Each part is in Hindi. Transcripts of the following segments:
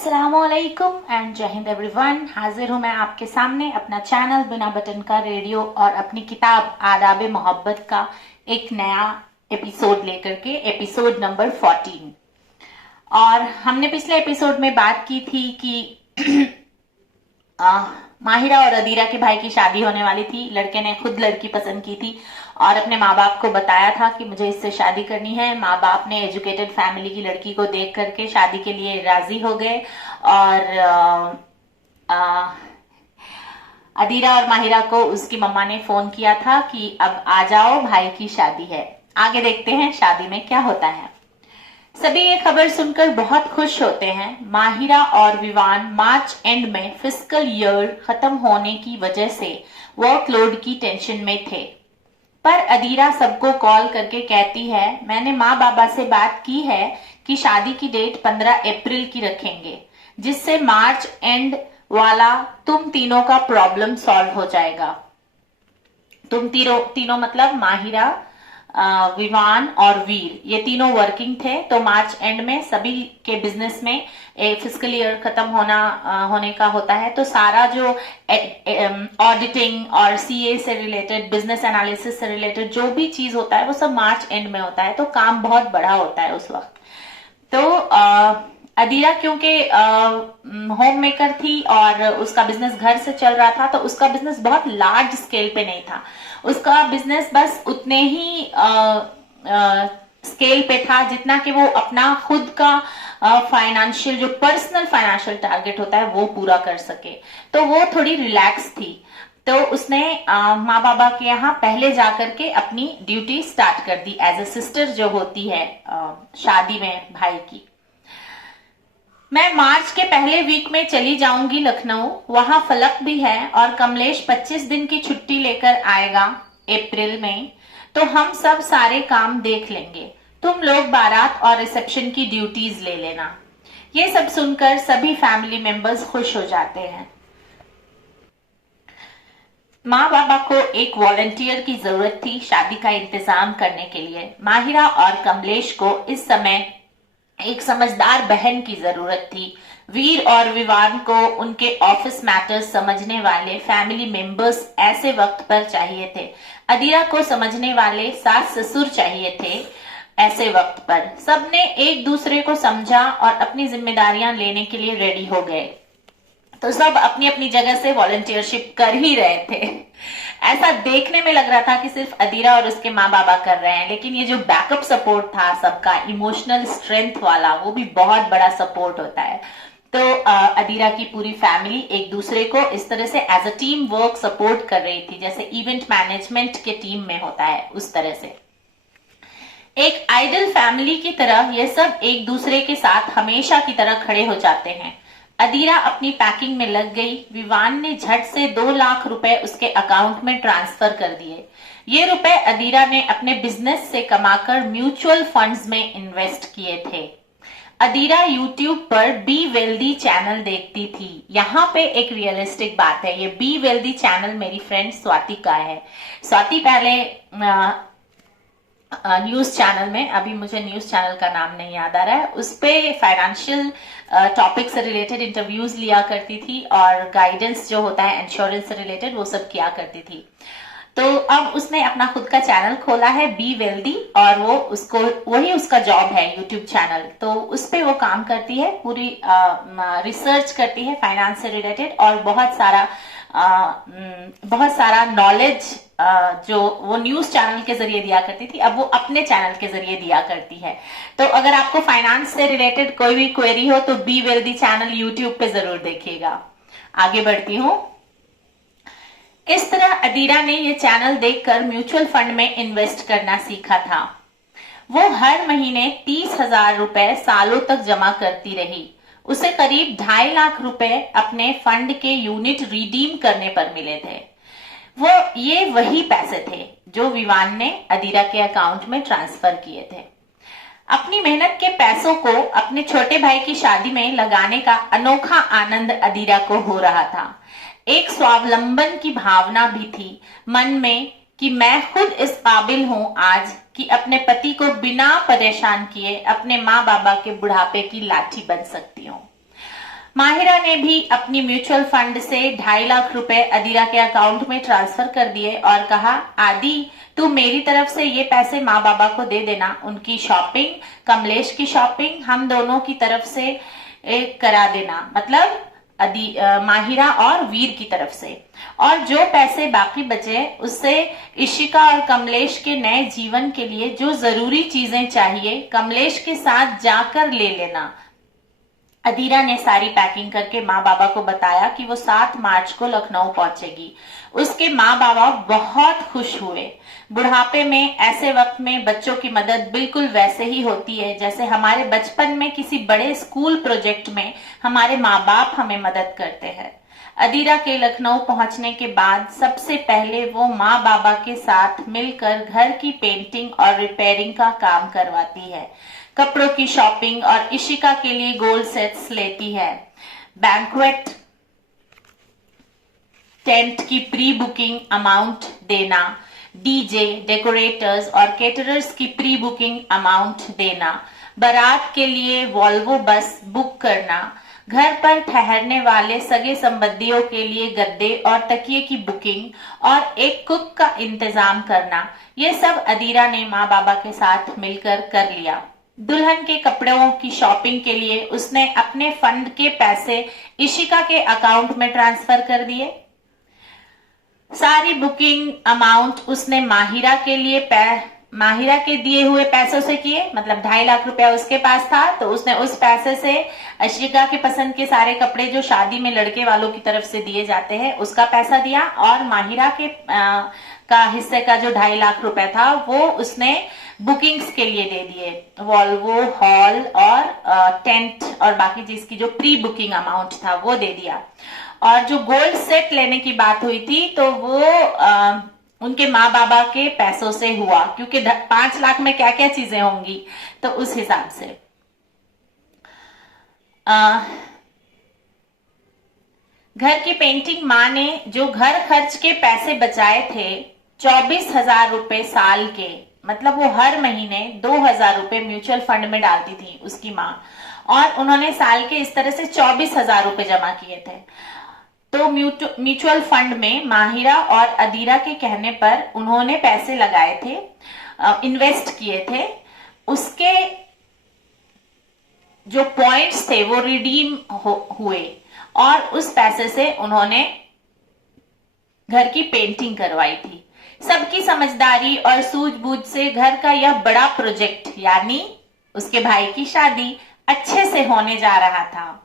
अस्सलामुअलैकुम एंड जय हिंद एवरीवन। हाजिर हूं मैं आपके सामने अपना चैनल बिना बटन का रेडियो और अपनी किताब आदाब मोहब्बत का एक नया एपिसोड लेकर के, एपिसोड नंबर 14। और हमने पिछले एपिसोड में बात की थी कि माहिरा और अदीरा के भाई की शादी होने वाली थी। लड़के ने खुद लड़की पसंद की थी और अपने माँ बाप को बताया था कि मुझे इससे शादी करनी है। माँ बाप ने एजुकेटेड फैमिली की लड़की को देख करके शादी के लिए राजी हो गए और अदीरा और माहिरा को उसकी मम्मा ने फोन किया था कि अब आ जाओ, भाई की शादी है। आगे देखते हैं शादी में क्या होता है। सभी ये खबर सुनकर बहुत खुश होते हैं। माहिरा और विवान मार्च एंड में फिस्कल ईयर खत्म होने की वजह से वर्कलोड की टेंशन में थे। पर अदीरा सबको कॉल करके कहती है, मैंने माँ बाबा से बात की है कि शादी की डेट 15 अप्रैल की रखेंगे, जिससे मार्च एंड वाला तुम तीनों का प्रॉब्लम सॉल्व हो जाएगा। तुम तीनों मतलब माहिरा, विवान और वीर, ये तीनों वर्किंग थे। तो मार्च एंड में सभी के बिजनेस में फिस्कल ईयर खत्म होने का होता है। तो सारा जो ऑडिटिंग और सीए से रिलेटेड, बिजनेस एनालिसिस से रिलेटेड जो भी चीज होता है वो सब मार्च एंड में होता है। तो काम बहुत बड़ा होता है उस वक्त। तो अदीरा क्योंकि होम मेकर थी और उसका बिजनेस घर से चल रहा था, तो उसका बिजनेस बहुत लार्ज स्केल पे नहीं था। उसका बिजनेस बस उतने ही स्केल पे था जितना कि वो अपना खुद का फाइनेंशियल, जो पर्सनल फाइनेंशियल टारगेट होता है वो पूरा कर सके। तो वो थोड़ी रिलैक्स थी। तो उसने माँ बाबा के यहाँ पहले जाकर के अपनी ड्यूटी स्टार्ट कर दी एज ए सिस्टर जो होती है शादी में भाई की। मैं मार्च के पहले वीक में चली जाऊंगी लखनऊ, वहां फलक भी है और कमलेश 25 दिन की छुट्टी लेकर आएगा अप्रैल में। तो हम सब सारे काम देख लेंगे, तुम लोग बारात और रिसेप्शन की ड्यूटीज ले लेना। ये सब सुनकर सभी फैमिली मेंबर्स खुश हो जाते हैं। माँ बाबा को एक वॉलंटियर की जरूरत थी शादी का इंतजाम करने के लिए। माहिरा और कमलेश को इस समय एक समझदार बहन की जरूरत थी। वीर और विवान को उनके ऑफिस मैटर्स समझने वाले फैमिली मेंबर्स ऐसे वक्त पर चाहिए थे। अदीरा को समझने वाले सास ससुर चाहिए थे ऐसे वक्त पर। सबने एक दूसरे को समझा और अपनी जिम्मेदारियां लेने के लिए रेडी हो गए। तो सब अपनी अपनी जगह से वॉलंटियरशिप कर ही रहे थे। ऐसा देखने में लग रहा था कि सिर्फ अदीरा और उसके माँ बाबा कर रहे हैं, लेकिन ये जो बैकअप सपोर्ट था सबका, इमोशनल स्ट्रेंथ वाला, वो भी बहुत बड़ा सपोर्ट होता है। तो अदीरा की पूरी फैमिली एक दूसरे को इस तरह से as a team work support कर रही थी, जैसे इवेंट मैनेजमेंट के टीम में होता है उस तरह से। एक आइडल फैमिली की तरह ये सब एक दूसरे के साथ हमेशा की तरह खड़े हो जाते हैं। अदीरा अपनी पैकिंग में लग गई। विवान ने झट से 2 लाख रुपए उसके अकाउंट में ट्रांसफर कर दिए। ये रुपए अदीरा ने अपने बिजनेस से कमाकर म्यूचुअल फंड्स में इन्वेस्ट किए थे। अदीरा यूट्यूब पर बी वेल्दी चैनल देखती थी। यहाँ पे एक रियलिस्टिक बात है, ये बी वेल्दी चैनल मेरी फ्रेंड स्वाति का है। स्वाति पहले न्यूज चैनल में, अभी मुझे न्यूज चैनल का नाम नहीं याद आ रहा है, उस पे फाइनेंशियल टॉपिक से रिलेटेड इंटरव्यूज लिया करती थी और गाइडेंस जो होता है इंश्योरेंस से रिलेटेड वो सब किया करती थी। तो अब उसने अपना खुद का चैनल खोला है बी वेल्दी, और वो उसको वही उसका जॉब है यूट्यूब चैनल। तो उस पे वो काम करती है, पूरी रिसर्च करती है फाइनेंस से रिलेटेड और बहुत सारा नॉलेज जो वो न्यूज चैनल के जरिए दिया करती थी, अब वो अपने चैनल के जरिए दिया करती है। तो अगर आपको फाइनेंस से रिलेटेड कोई भी क्वेरी हो तो बी वेल्दी चैनल यूट्यूब पे जरूर देखिएगा। आगे बढ़ती हूँ। इस तरह अदीरा ने ये चैनल देखकर म्यूचुअल फंड में इन्वेस्ट करना सीखा था। वो हर महीने 30,000 रुपए सालों तक जमा करती रही। उसे करीब 2.5 लाख रुपए अपने फंड के यूनिट रिडीम करने पर मिले थे। ये वही पैसे थे जो विवान ने अदीरा के अकाउंट में ट्रांसफर किए थे। अपनी मेहनत के पैसों को अपने छोटे भाई की शादी में लगाने का अनोखा आनंद अदीरा को हो रहा था। एक स्वावलंबन की भावना भी थी मन में कि मैं खुद इस काबिल हूं आज कि अपने पति को बिना परेशान किए अपने माँ बाबा के बुढ़ापे की लाठी बन सकती हूँ। माहिरा ने भी अपनी म्यूचुअल फंड से 2.5 लाख रुपए अदीरा के अकाउंट में ट्रांसफर कर दिए और कहा, आदि तू मेरी तरफ से ये पैसे माँ बाबा को दे देना, उनकी शॉपिंग, कमलेश की शॉपिंग हम दोनों की तरफ से करा देना, मतलब माहिरा और वीर की तरफ से, और जो पैसे बाकी बचे उससे इशिका और कमलेश के नए जीवन के लिए जो जरूरी चीजें चाहिए कमलेश के साथ जाकर ले लेना। अदीरा ने सारी पैकिंग करके माँ बाबा को बताया कि वो 7 मार्च को लखनऊ पहुंचेगी। उसके माँ बाबा बहुत खुश हुए। बुढ़ापे में ऐसे वक्त में बच्चों की मदद बिल्कुल वैसे ही होती है जैसे हमारे बचपन में किसी बड़े स्कूल प्रोजेक्ट में हमारे माँ बाप हमें मदद करते हैं। अदीरा के लखनऊ पहुंचने के बाद सबसे पहले वो माँ बाबा के साथ मिलकर घर की पेंटिंग और रिपेयरिंग का काम करवाती है, कपड़ों की शॉपिंग और इशिका के लिए गोल्ड सेट्स लेती है। बैंक्वेट टेंट की प्री बुकिंग अमाउंट देना, डीजे, डेकोरेटर्स और केटरर्स की प्री बुकिंग अमाउंट देना, बारात के लिए वॉल्वो बस बुक करना, घर पर ठहरने वाले सगे संबंधियों के लिए गद्दे और तकिए की बुकिंग और एक कुक का इंतजाम करना, ये सब अदीरा ने माँ बाबा के साथ मिलकर कर लिया। दुल्हन के कपड़ों की शॉपिंग के लिए उसने अपने फंड के पैसे इशिका के अकाउंट में ट्रांसफर कर दिए। सारी बुकिंग अमाउंट उसने माहिरा के दिए हुए पैसों से किए, मतलब 2.5 लाख रुपया उसके पास था तो उसने उस पैसे से इशिका के पसंद के सारे कपड़े जो शादी में लड़के वालों की तरफ से दिए जाते हैं उसका पैसा दिया, और माहिरा के का हिस्से का जो 2.5 लाख रुपया था वो उसने बुकिंग्स के लिए दे दिए, वॉल्वो, हॉल और टेंट और बाकी चीज की जो प्री बुकिंग अमाउंट था वो दे दिया। और जो गोल्ड सेट लेने की बात हुई थी तो वो उनके माँ बाबा के पैसों से हुआ, क्योंकि 5 लाख में क्या क्या चीजें होंगी तो उस हिसाब से। घर की पेंटिंग माँ ने जो घर खर्च के पैसे बचाए थे 24,000 रुपए साल के, मतलब वो हर महीने 2,000 रुपए म्यूचुअल फंड में डालती थी उसकी माँ, और उन्होंने साल के इस तरह से 24,000 रुपए जमा किए थे। तो म्यूचुअल फंड में माहिरा और अदीरा के कहने पर उन्होंने पैसे लगाए थे, इन्वेस्ट किए थे, उसके जो पॉइंट्स थे वो रिडीम हुए और उस पैसे से उन्होंने घर की पेंटिंग करवाई थी। सबकी समझदारी और सूझबूझ से घर का यह बड़ा प्रोजेक्ट यानी उसके भाई की शादी अच्छे से होने जा रहा था।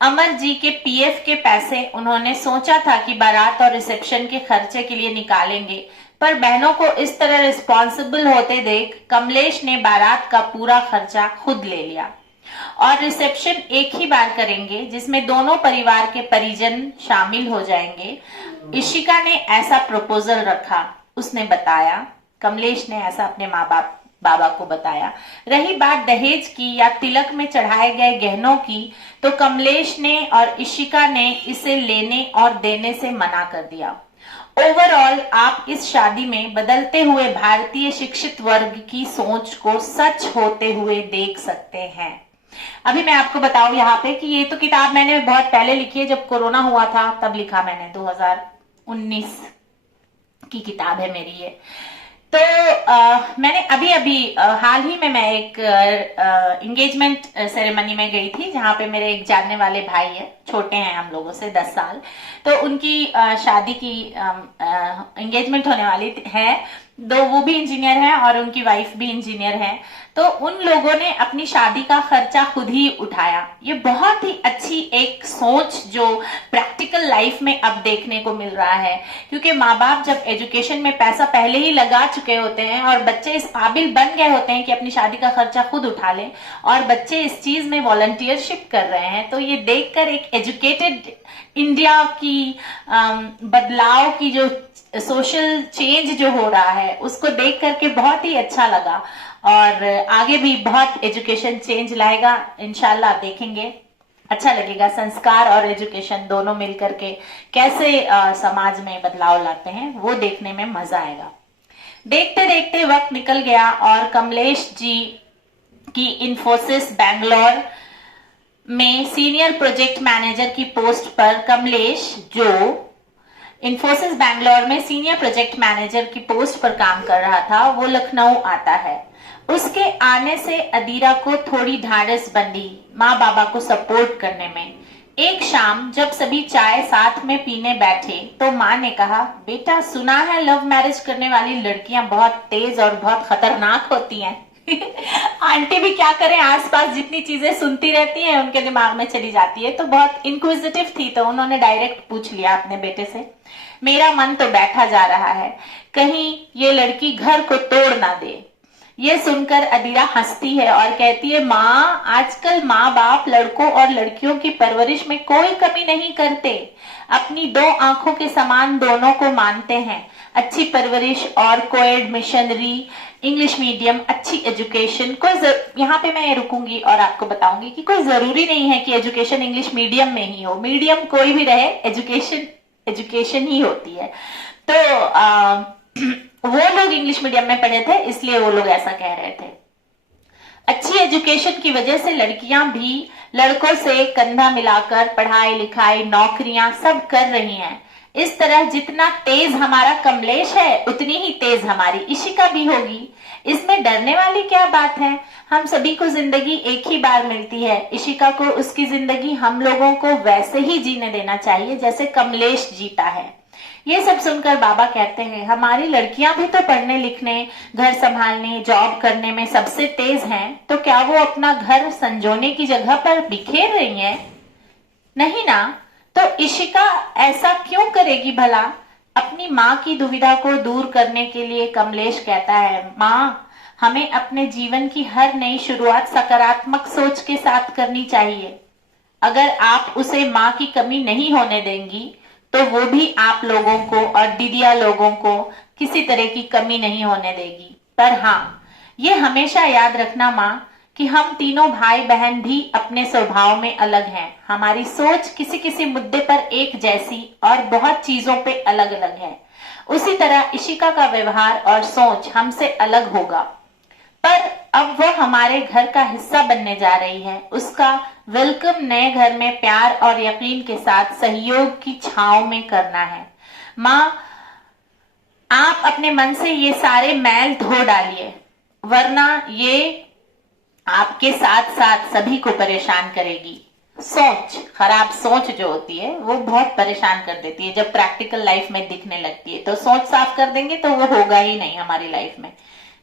अमर जी के पीएफ के पैसे उन्होंने सोचा था कि बारात और रिसेप्शन के खर्चे के लिए निकालेंगे, पर बहनों को इस तरह रिस्पॉन्सिबल होते देख कमलेश ने बारात का पूरा खर्चा खुद ले लिया और रिसेप्शन एक ही बार करेंगे जिसमें दोनों परिवार के परिजन शामिल हो जाएंगे। इशिका ने ऐसा प्रपोजल रखा, उसने बताया, कमलेश ने ऐसा अपने बाबा को बताया। रही बात दहेज की या तिलक में चढ़ाए गए गहनों की, तो कमलेश ने और इशिका ने इसे लेने और देने से मना कर दिया। ओवरऑल आप इस शादी में बदलते हुए भारतीय शिक्षित वर्ग की सोच को सच होते हुए देख सकते हैं। अभी मैं आपको बताऊं यहाँ पे कि ये तो किताब मैंने बहुत पहले लिखी है, जब कोरोना हुआ था तब लिखा मैंने, 2019 की किताब है मेरी ये। तो मैंने अभी हाल ही में मैं एक एंगेजमेंट सेरेमनी में गई थी जहां पे मेरे एक जानने वाले भाई है, छोटे हैं हम लोगों से 10 साल, तो उनकी शादी की एंगेजमेंट होने वाली है, दो वो भी इंजीनियर हैं और उनकी वाइफ भी इंजीनियर है। तो उन लोगों ने अपनी शादी का खर्चा खुद ही उठाया। ये बहुत ही अच्छी एक सोच जो प्रैक्टिकल लाइफ में अब देखने को मिल रहा है, क्योंकि माँ बाप जब एजुकेशन में पैसा पहले ही लगा चुके होते हैं और बच्चे इस काबिल बन गए होते हैं कि अपनी शादी का खर्चा खुद उठा लें, और बच्चे इस चीज में वॉलंटियरशिप कर रहे हैं, तो ये देखकर एक एजुकेटेड इंडिया की बदलाव की जो सोशल चेंज जो हो रहा है उसको देख करके बहुत ही अच्छा लगा, और आगे भी बहुत एजुकेशन चेंज लाएगा इंशाल्लाह, देखेंगे अच्छा लगेगा। संस्कार और एजुकेशन दोनों मिलकर के कैसे समाज में बदलाव लाते हैं वो देखने में मजा आएगा। देखते देखते वक्त निकल गया और कमलेश जी की इन्फोसिस बैंगलोर में सीनियर प्रोजेक्ट मैनेजर की पोस्ट पर कमलेश, जो इन्फोसिस बैंगलोर में सीनियर प्रोजेक्ट मैनेजर की पोस्ट पर काम कर रहा था, वो लखनऊ आता है। उसके आने से अदीरा को थोड़ी ढाढ़स बंधी माँ बाबा को सपोर्ट करने में। एक शाम जब सभी चाय साथ में पीने बैठे तो माँ ने कहा, बेटा सुना है लव मैरिज करने वाली लड़कियां बहुत तेज और बहुत खतरनाक होती हैं। आंटी भी क्या करें, आसपास जितनी चीजें सुनती रहती हैं उनके दिमाग में चली जाती है। तो बहुत इंक्विजिटिव थी, तो उन्होंने डायरेक्ट पूछ लिया अपने बेटे से, मेरा मन तो बैठा जा रहा है, कहीं ये लड़की घर को तोड़ ना दे। ये सुनकर अदीरा हंसती है और कहती है, माँ आजकल माँ बाप लड़कों और लड़कियों की परवरिश में कोई कमी नहीं करते, अपनी दो आंखों के समान दोनों को मानते हैं। अच्छी परवरिश और कोएड मिशनरी, इंग्लिश मीडियम, अच्छी एजुकेशन, यहाँ पे मैं रुकूंगी और आपको बताऊंगी कि कोई जरूरी नहीं है कि एजुकेशन इंग्लिश मीडियम में ही हो, मीडियम कोई भी रहे, एजुकेशन ही होती है। तो वो लोग इंग्लिश मीडियम में पढ़े थे इसलिए वो लोग ऐसा कह रहे थे। अच्छी एजुकेशन की वजह से लड़कियां भी लड़कों से कंधा मिलाकर पढ़ाई लिखाई नौकरियां सब कर रही हैं। इस तरह जितना तेज हमारा कमलेश है उतनी ही तेज हमारी इशिका भी होगी। इसमें डरने वाली क्या बात है, हम सभी को जिंदगी एक ही बार मिलती है। इशिका को उसकी जिंदगी हम लोगों को वैसे ही जीने देना चाहिए जैसे कमलेश जीता है। ये सब सुनकर बाबा कहते हैं, हमारी लड़कियां भी तो पढ़ने लिखने, घर संभालने, जॉब करने में सबसे तेज हैं, तो क्या वो अपना घर संजोने की जगह पर बिखेर रही हैं? नहीं ना। तो इशिका ऐसा क्यों करेगी भला? अपनी माँ की दुविधा को दूर करने के लिए कमलेश कहता है, माँ हमें अपने जीवन की हर नई शुरुआत सकारात्मक सोच के साथ करनी चाहिए। अगर आप उसे माँ की कमी नहीं होने देंगी तो वो भी आप लोगों को और दीदिया लोगों को किसी तरह की कमी नहीं होने देगी। पर हाँ, ये हमेशा याद रखना माँ कि हम तीनों भाई बहन भी अपने स्वभाव में अलग हैं। हमारी सोच किसी किसी मुद्दे पर एक जैसी और बहुत चीजों पे अलग अलग है। उसी तरह इशिका का व्यवहार और सोच हमसे अलग होगा, पर अब वो हमारे घर का हिस्सा बनने जा रही है। उसका वेलकम नए घर में प्यार और यकीन के साथ सहयोग की छांव में करना है। माँ आप अपने मन से ये सारे मैल धो डालिए, वरना ये आपके साथ साथ सभी को परेशान करेगी। खराब सोच जो होती है वो बहुत परेशान कर देती है। जब प्रैक्टिकल लाइफ में दिखने लगती है तो सोच साफ कर देंगे तो वो होगा ही नहीं हमारी लाइफ में।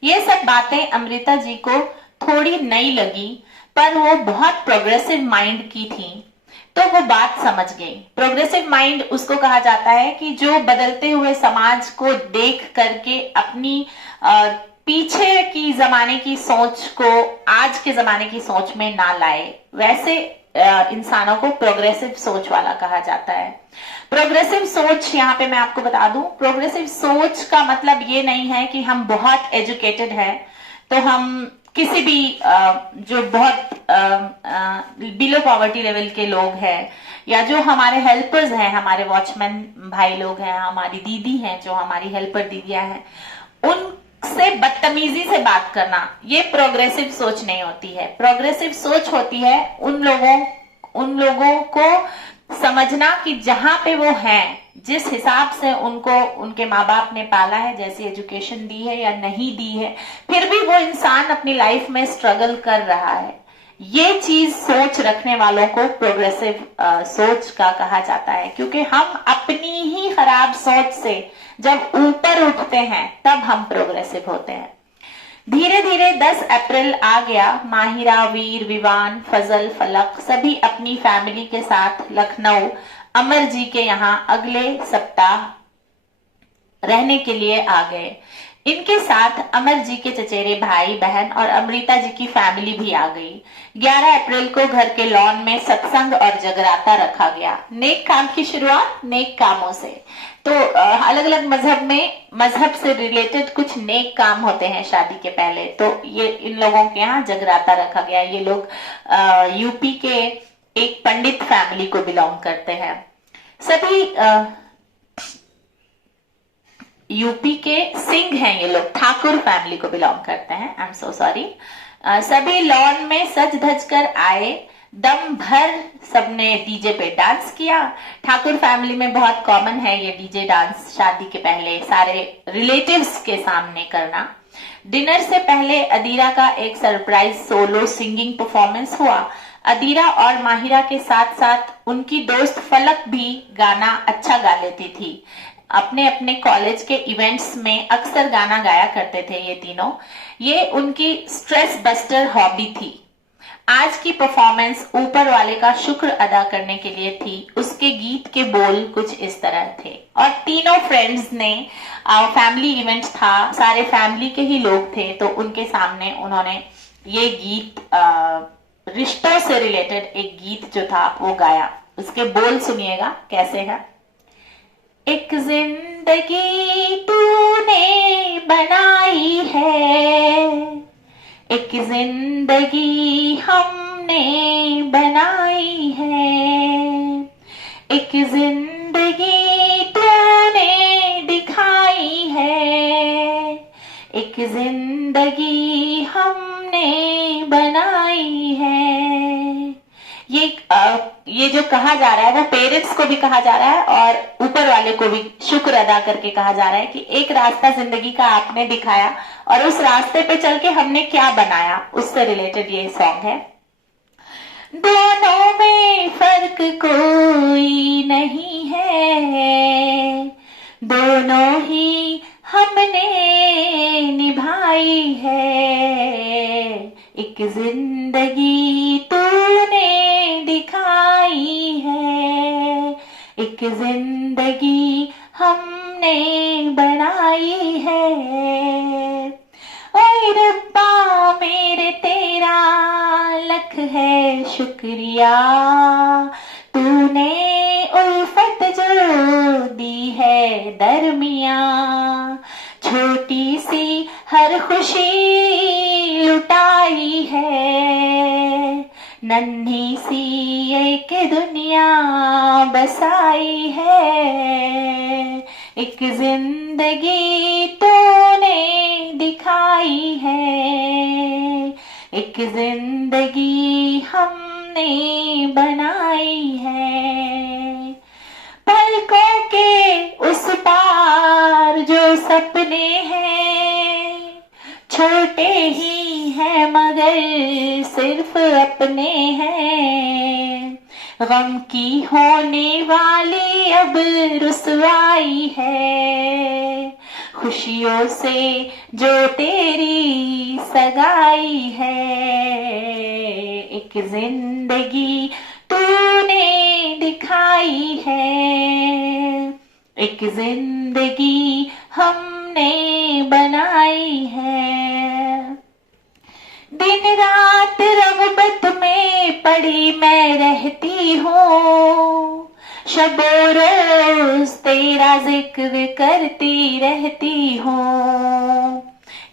ये सब बातें अमृता जी को थोड़ी नई लगी, पर वो बहुत प्रोग्रेसिव माइंड की थी तो वो बात समझ गई। प्रोग्रेसिव माइंड उसको कहा जाता है कि जो बदलते हुए समाज को देख करके अपनी पीछे की जमाने की सोच को आज के जमाने की सोच में ना लाए, वैसे इंसानों को प्रोग्रेसिव सोच वाला कहा जाता है। प्रोग्रेसिव सोच, यहाँ पे मैं आपको बता दूं, प्रोग्रेसिव सोच का मतलब ये नहीं है कि हम बहुत एजुकेटेड हैं तो हम किसी भी जो बहुत बिलो पॉवर्टी लेवल के लोग हैं या जो हमारे हेल्पर्स हैं, हमारे वॉचमैन भाई लोग हैं, हमारी दीदी हैं जो हमारी हेल्पर दीदियां हैं, उनसे बदतमीजी से बात करना, ये प्रोग्रेसिव सोच नहीं होती है। प्रोग्रेसिव सोच होती है उन लोगों को समझना कि जहां पे वो हैं, जिस हिसाब से उनको उनके माँ बाप ने पाला है, जैसी एजुकेशन दी है या नहीं दी है, फिर भी वो इंसान अपनी लाइफ में स्ट्रगल कर रहा है। ये चीज सोच रखने वालों को प्रोग्रेसिव सोच का कहा जाता है, क्योंकि हम अपनी ही खराब सोच से जब ऊपर उठते हैं तब हम प्रोग्रेसिव होते हैं। धीरे धीरे 10 अप्रैल आ गया। माहिरा, वीर, विवान, फजल, फलक सभी अपनी फैमिली के साथ लखनऊ अमर जी के यहाँ अगले सप्ताह रहने के लिए आ गए। इनके साथ अमर जी के चचेरे भाई बहन और अमृता जी की फैमिली भी आ गई। 11 अप्रैल को घर के लॉन में सत्संग और जगराता रखा गया। नेक काम की शुरुआत नेक कामों से। तो अलग अलग मजहब से रिलेटेड कुछ नेक काम होते हैं शादी के पहले, तो ये इन लोगों के यहाँ जगराता रखा गया। ये लोग यूपी के एक पंडित फैमिली को बिलोंग करते हैं। सभी यूपी के सिंह हैं ये लोग, ठाकुर फैमिली को बिलोंग करते हैं। I am so sorry. सभी लॉन में सज धज कर आए। दम भर सबने डीजे पे डांस किया। ठाकुर फैमिली में बहुत कॉमन है ये डीजे डांस, शादी के पहले सारे रिलेटिव्स के सामने करना। डिनर से पहले अदीरा का एक सरप्राइज सोलो सिंगिंग परफॉर्मेंस हुआ। अदीरा और माहिरा के साथ साथ उनकी दोस्त फलक भी गाना अच्छा गा लेती थी। अपने अपने कॉलेज के इवेंट्स में अक्सर गाना गाया करते थे ये तीनों। ये उनकी स्ट्रेस बस्टर हॉबी थी। आज की परफॉर्मेंस ऊपर वाले का शुक्र अदा करने के लिए थी। उसके गीत के बोल कुछ इस तरह थे। और तीनों फ्रेंड्स ने, फैमिली इवेंट था, सारे फैमिली के ही लोग थे, तो उनके सामने उन्होंने ये गीत, रिश्तों से रिलेटेड एक गीत जो था वो गाया। उसके बोल सुनिएगा कैसे है। एक जिंदगी तूने बनाई है, एक जिंदगी हमने बनाई है, एक जिंदगी तूने दिखाई है, एक जिंदगी हमने बनाई है। ये जो कहा जा रहा है वो पेरेंट्स को भी कहा जा रहा है और ऊपर वाले को भी शुक्र अदा करके कहा जा रहा है कि एक रास्ता जिंदगी का आपने दिखाया और उस रास्ते पे चल के हमने क्या बनाया, उससे रिलेटेड ये सॉन्ग है। दोनों में फर्क कोई नहीं है, दोनों ही हमने निभाई है, एक जिंदगी तूने दिखाई है, एक जिंदगी हमने बनाई है। ओए रब्बा मेरे तेरा लख है शुक्रिया, तूने उल्फत जो दी है दरमिया, छोटी सी हर खुशी लुटाई है, नन्ही सी एक दुनिया बसाई है, एक जिंदगी तूने दिखाई है, एक जिंदगी हमने बनाई है। पलकों के उस पार जो सपने हैं, छोटे ही हैं मगर सिर्फ अपने हैं, गम की होने वाली अब रुसवाई है, खुशियों से जो तेरी सगाई है, एक जिंदगी तूने दिखाई है, एक जिंदगी हमने बनाई है। दिन रात रग़बत में पड़ी मैं रहती हूँ, शबो रोज तेरा जिक्र करती रहती हूँ।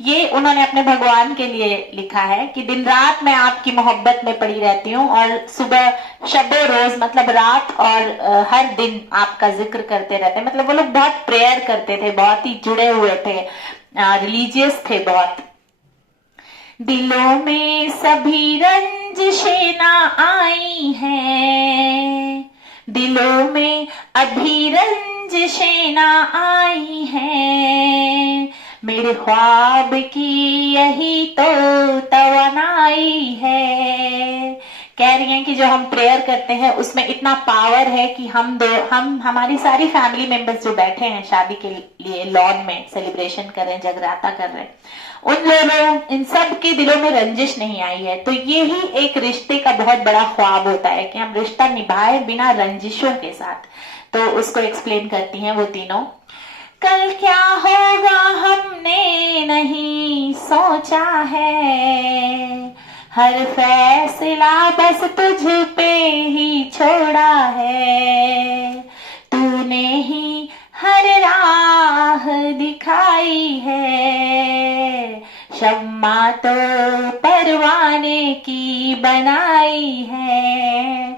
ये उन्होंने अपने भगवान के लिए लिखा है कि दिन रात मैं आपकी मोहब्बत में पड़ी रहती हूँ और सुबह शबो रोज मतलब रात और हर दिन आपका जिक्र करते रहते हैं। मतलब वो लोग बहुत प्रेयर करते थे, बहुत ही जुड़े हुए थे, रिलीजियस थे बहुत। दिलों में सभी रंजिशें ना आई हैं, दिलों में अभी रंजिशें ना आई हैं, मेरे ख्वाब की यही तो तवानाई है। कह रही हैं कि जो हम प्रेयर करते हैं उसमें इतना पावर है कि हम हमारी सारी फैमिली मेंबर्स जो बैठे हैं शादी के लिए लॉन में सेलिब्रेशन कर रहे हैं, जगराता कर रहे हैं, उन लोगों, इन सब के दिलों में रंजिश नहीं आई है। तो ये ही एक रिश्ते का बहुत बड़ा ख्वाब होता है कि हम रिश्ता निभाए बिना रंजिशों के साथ। तो उसको एक्सप्लेन करती हैं वो तीनों। कल क्या होगा हमने नहीं सोचा है, हर फैसला बस तुझ पे ही छोड़ा है, तूने ही हर राह दिखाई है, शम्मा तो परवाने की बनाई है।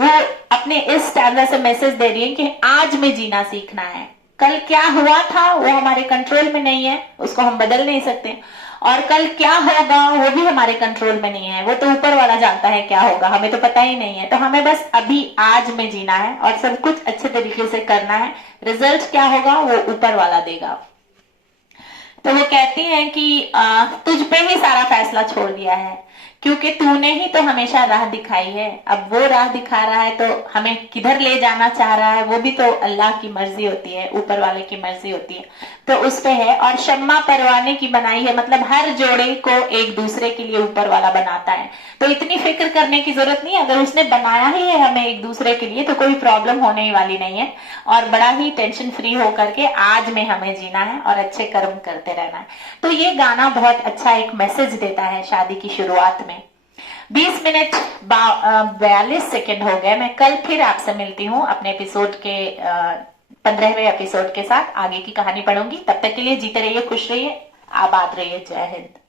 वो अपने इस स्टैंजा से मैसेज दे रही है कि आज में जीना सीखना है। कल क्या हुआ था वो हमारे कंट्रोल में नहीं है, उसको हम बदल नहीं सकते। और कल क्या होगा वो भी हमारे कंट्रोल में नहीं है, वो तो ऊपर वाला जानता है क्या होगा, हमें तो पता ही नहीं है। तो हमें बस अभी आज में जीना है और सब कुछ अच्छे तरीके से करना है। रिजल्ट क्या होगा वो ऊपर वाला देगा। तो वो कहती हैं कि तुझ पे ही सारा फैसला छोड़ दिया है, क्योंकि तूने ही तो हमेशा राह दिखाई है। अब वो राह दिखा रहा है तो हमें किधर ले जाना चाह रहा है वो भी तो अल्लाह की मर्जी होती है, ऊपर वाले की मर्जी होती है। तो उस पे है। और शम्मा परवाने की बनाई है, मतलब हर जोड़े को एक दूसरे के लिए ऊपर वाला बनाता है। तो इतनी फिक्र करने की जरूरत नहीं, अगर उसने बनाया ही है हमें एक दूसरे के लिए तो कोई प्रॉब्लम होने ही वाली नहीं है। और बड़ा ही टेंशन फ्री होकर के आज में हमें जीना है और अच्छे कर्म करते रहना है। तो ये गाना बहुत अच्छा एक मैसेज देता है शादी की शुरुआत में। 20 मिनट 42 सेकेंड हो गए। मैं कल फिर आपसे मिलती हूँ अपने एपिसोड के 15वें एपिसोड के साथ। आगे की कहानी पढ़ूंगी। तब तक के लिए जीते रहिए, खुश रहिए, आबाद रहिए। जय हिंद।